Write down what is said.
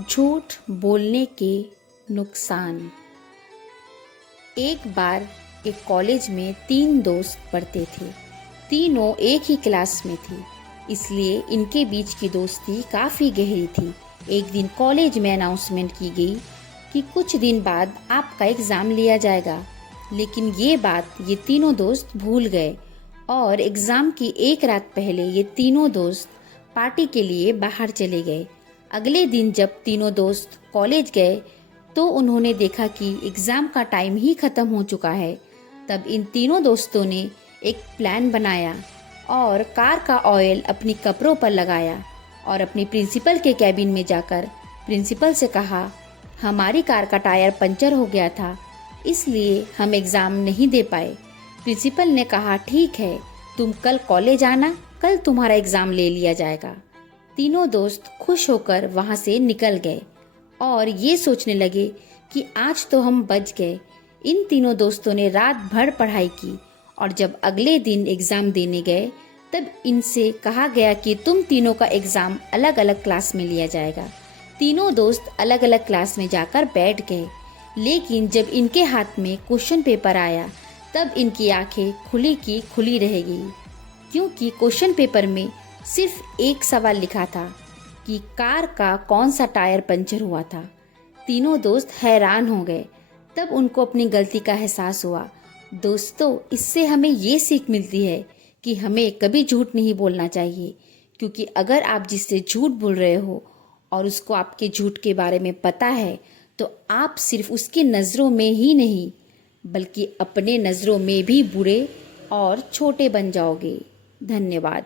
झूठ बोलने के नुकसान। एक बार एक कॉलेज में 3 दोस्त पढ़ते थे। तीनों एक ही क्लास में थे, इसलिए इनके बीच की दोस्ती काफ़ी गहरी थी। एक दिन कॉलेज में अनाउंसमेंट की गई कि कुछ दिन बाद आपका एग्ज़ाम लिया जाएगा, लेकिन ये बात ये तीनों दोस्त भूल गए और एग्ज़ाम की एक रात पहले ये तीनों दोस्त पार्टी के लिए बाहर चले गए। अगले दिन जब तीनों दोस्त कॉलेज गए तो उन्होंने देखा कि एग्ज़ाम का टाइम ही ख़त्म हो चुका है। तब इन तीनों दोस्तों ने एक प्लान बनाया और कार का ऑयल अपनी कपड़ों पर लगाया और अपनी प्रिंसिपल के कैबिन में जाकर प्रिंसिपल से कहा, हमारी कार का टायर पंचर हो गया था, इसलिए हम एग्ज़ाम नहीं दे पाए। प्रिंसिपल ने कहा, ठीक है, तुम कल कॉलेज आना, कल तुम्हारा एग्ज़ाम ले लिया जाएगा। तीनों दोस्त खुश होकर वहाँ से निकल गए और ये सोचने लगे कि आज तो हम बच गए। इन तीनों दोस्तों ने रात भर पढ़ाई की और जब अगले दिन एग्ज़ाम देने गए तब इनसे कहा गया कि तुम तीनों का एग्ज़ाम अलग अलग क्लास में लिया जाएगा। तीनों दोस्त अलग अलग क्लास में जाकर बैठ गए, लेकिन जब इनके हाथ में क्वेश्चन पेपर आया तब इनकी आंखें खुली की खुली रह गई, क्योंकि क्वेश्चन पेपर में सिर्फ एक सवाल लिखा था कि कार का कौन सा टायर पंचर हुआ था। तीनों दोस्त हैरान हो गए। तब उनको अपनी गलती का एहसास हुआ। दोस्तों, इससे हमें ये सीख मिलती है कि हमें कभी झूठ नहीं बोलना चाहिए, क्योंकि अगर आप जिससे झूठ बोल रहे हो और उसको आपके झूठ के बारे में पता है तो आप सिर्फ उसकी नज़रों में ही नहीं बल्कि अपने नज़रों में भी बुरे और छोटे बन जाओगे। धन्यवाद।